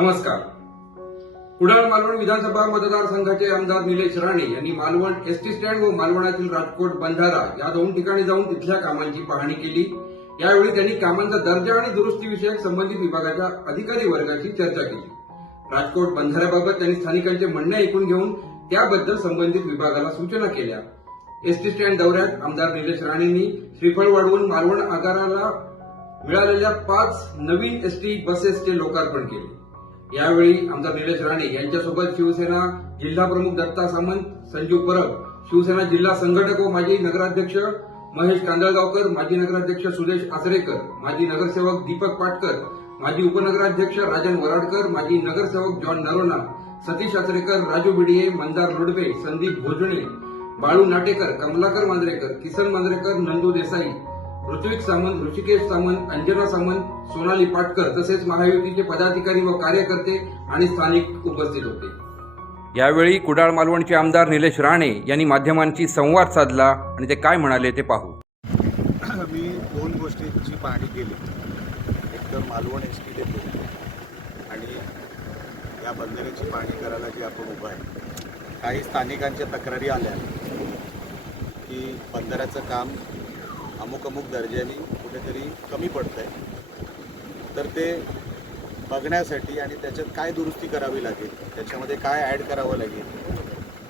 नमस्कार. कुडाळ मालवण विधानसभा मतदारसंघाचे आमदार निलेश राणे यांनी मालवण एसटी स्टँड व मालवणातील राजकोट बंधारा या दोन ठिकाणी जाऊन तिथल्या कामांची पाहणी केली. यावेळी त्यांनी कामांचा दर्जा आणि दुरुस्ती विषयक संबंधित विभागाच्या अधिकारी वर्गाची चर्चा केली. राजकोट बंधाऱ्याबाबत त्यांनी स्थानिकांचे म्हणणे ऐकून घेऊन त्याबद्दल संबंधित विभागाला सूचना केल्या. एसटी स्टँड दौऱ्यात आमदार निलेश राणेंनी श्रीफळ वाढवून मालवण आगाराला मिळालेल्या पाच नवीन एसटी बसेसचे लोकार्पण केले. यावेळी आमदार निलेश राणे यांच्यासोबत शिवसेना जिल्हा प्रमुख दत्ता सामंत संजीव परब शिवसेना जिल्हा संघटक व माजी नगराध्यक्ष महेश कांदळगावकर माजी नगराध्यक्ष सुदेश आचरेकर माजी नगरसेवक दीपक पाटकर माजी उपनगराध्यक्ष राजन वराडकर माजी नगरसेवक जॉन नरोना सतीश आचरेकर राजू बिडिये मंदार लोडबे संदीप भोजणे बाळू नाटेकर कमलाकर मांजरेकर किसन मांजरेकर नंदू देसाई ऋत्विक सामंत ऋषिकेश सामंत अंजना सामंत सोनाली पाटकर तसेच महायुतीचे पदाधिकारी व कार्यकर्ते आणि स्थानिक उपस्थित होते. यावेळी कुडाळ मालवणचे आमदार निलेश राणे यांनी माध्यमांशी संवाद साधला आणि ते काय म्हणाले ते पाहू. मी दोन गोष्टींची पाहणी केली. एक तर मालवण एस टी डेपो आणि या बंदराची पाहणी करायला जी आपण उभा आहे काही स्थानिकांच्या तक्रारी आल्या की बंदराचं काम अमुक अमुक दर्जाने कुठेतरी कमी पडतं आहे तर ते बघण्यासाठी आणि त्याच्यात काय दुरुस्ती करावी लागेल त्याच्यामध्ये काय ॲड करावं लागेल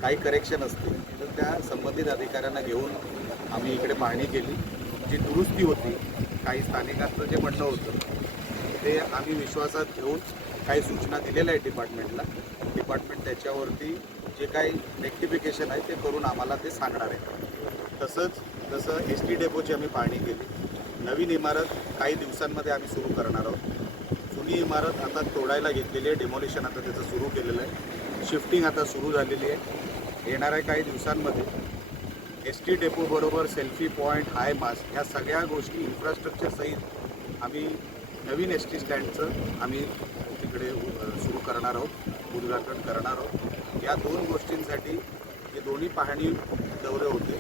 काही करेक्शन असतील तर त्या संबंधित अधिकाऱ्यांना घेऊन आम्ही इकडे पाहणी केली. जी दुरुस्ती होती काही स्थानिकांचं जे म्हणणं होतं ते आम्ही विश्वासात घेऊन काही सूचना दिलेल्या आहेत डिपार्टमेंटला डिपार्टमेंट त्याच्यावरती जे काही रेक्टिफिकेशन आहे ते करून आम्हाला ते सांगणार आहे. तसंच जसं एस टी डेपोची आम्ही पाहणी केली. नवीन इमारत काही दिवसांमध्ये आम्ही सुरू करणार आहोत. जुनी इमारत आता तोडायला घेतलेली आहे डेमॉलिशन आता त्याचं सुरू केलेलं आहे. शिफ्टिंग आता सुरू झालेली आहे. येणाऱ्या काही दिवसांमध्ये एस टी डेपोबरोबर सेल्फी पॉईंट हाय मास ह्या सगळ्या गोष्टी इन्फ्रास्ट्रक्चर सहित आम्ही नवीन एस टी स्टँडचं आम्ही तिकडे उ- सुरू करणार आहोत उद्घाटन करणार आहोत. या दोन गोष्टींसाठी हे दोन्ही पाहणी दौरे होते.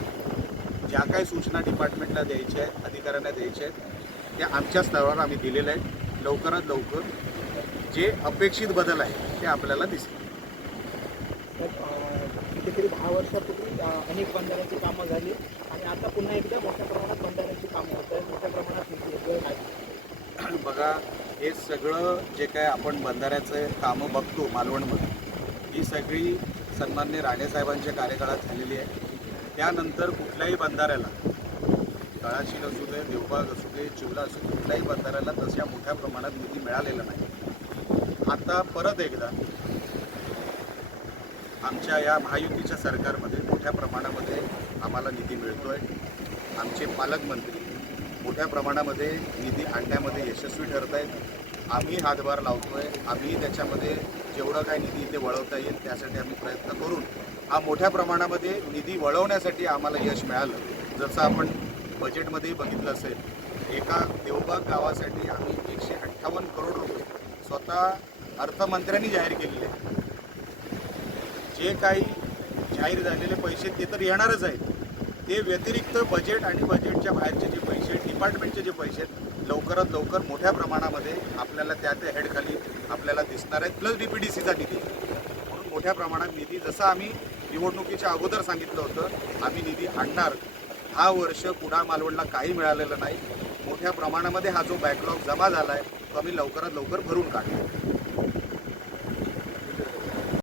ज्या काही सूचना डिपार्टमेंटला द्यायच्या आहेत अधिकाऱ्यांना द्यायच्या आहेत त्या आमच्या स्तरावर आम्ही दिलेल्या आहेत. लवकरात लवकर जे अपेक्षित बदल आहे ते आपल्याला दिसेल. कितीतरी दहा वर्षापूर्वी अनेक बंधाऱ्यांची कामं झाली आणि आता पुन्हा एकदा मोठ्या प्रमाणात बंधाऱ्यांची कामं होत आहेत मोठ्या प्रमाणात बघा हे सगळं जे काय आपण बंधाऱ्याचं कामं बघतो मालवणमध्ये ही सगळी सन्मान्य राणेसाहेबांच्या कार्यकाळात झालेली आहे. त्यानंतर कुठल्याही बंधाऱ्याला तळाशील असू दे देवबाग असू दे चिवला असू दे कुठल्याही बंधाऱ्याला तशा मोठ्या प्रमाणात निधी मिळालेला नाही. आता परत एकदा आमच्या या महायुतीच्या सरकारमध्ये मोठ्या प्रमाणामध्ये आम्हाला निधी मिळतो आहे आमचे पालकमंत्री मोठ्या प्रमाणामध्ये निधी आणण्यामध्ये यशस्वी ठरत आहेत. आम्ही हातभार लावतोय. आम्ही त्याच्यामध्ये जेवढं काय निधी इथे वळवता येईल त्यासाठी आम्ही प्रयत्न करून हा मोठ्या प्रमाणामध्ये निधी वळवण्यासाठी आम्हाला यश मिळालं. जसं आपण बजेटमध्येही बघितलं असेल एका देवबाग गावासाठी आम्ही एकशे अठ्ठावन्न करोड रुपये स्वतः अर्थमंत्र्यांनी जाहीर केलेले आहे जे काही जाहीर झालेले पैसे ते तर येणारच आहेत. ते व्यतिरिक्त बजेट आणि बजेटच्या बाहेरचे जे पैसे डिपार्टमेंटचे जे पैसे आहेत लवकरात लवकर मोठ्या प्रमाणामध्ये आपल्याला त्या त्या हेडखाली आपल्याला दिसणार आहेत. प्लस डी पी डी सीचा निधी. म्हणून मोठ्या प्रमाणात निधी जसं आम्ही निवडणुकीच्या अगोदर सांगितलं होतं आम्ही निधी आणणार. हा वर्ष कुडाळ मालवणला काही मिळालेलं नाही. मोठ्या प्रमाणामध्ये हा जो बॅकलॉग जमा झाला आहे तो आम्ही लवकरात लवकर भरून काढणार.